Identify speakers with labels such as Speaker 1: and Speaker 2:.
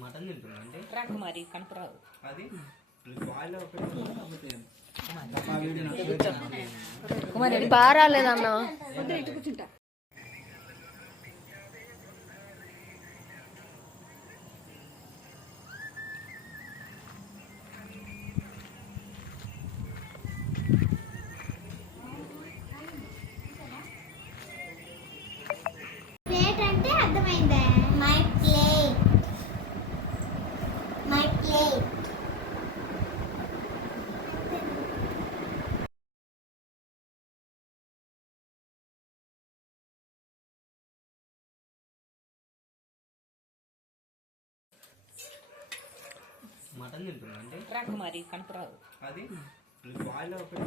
Speaker 1: Mutton తింటున్నా అంటే
Speaker 2: మరి కనపరాదు
Speaker 1: అది?
Speaker 3: బాగా రాలేదన్న
Speaker 4: ప్లేట్ అంటే అర్థమైందా.
Speaker 1: మటన్ తింటున్నా అంటే?
Speaker 2: రంగు మరి కనపరాదు
Speaker 1: అది? బాయిల్ ఒకటి.